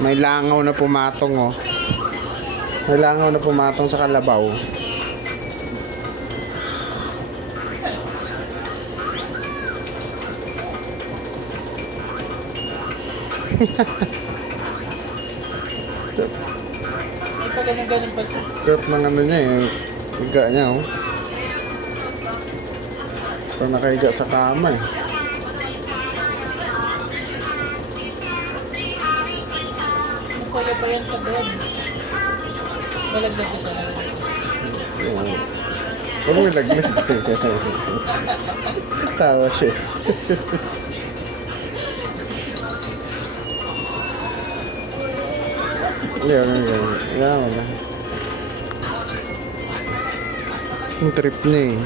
May langaw na pumatong, oh. May langaw na pumatong sa kalabaw. May pa ganun pa siya. Kurt ng ano niya, yung higa niya, oh. Parang nakahiga sa kama, eh. Masaya pa yan sa bed. Malagdag ko siya. Oo. Ano yung laglag? Tawa siya. Yan. Wala. Yung trip niya, eh.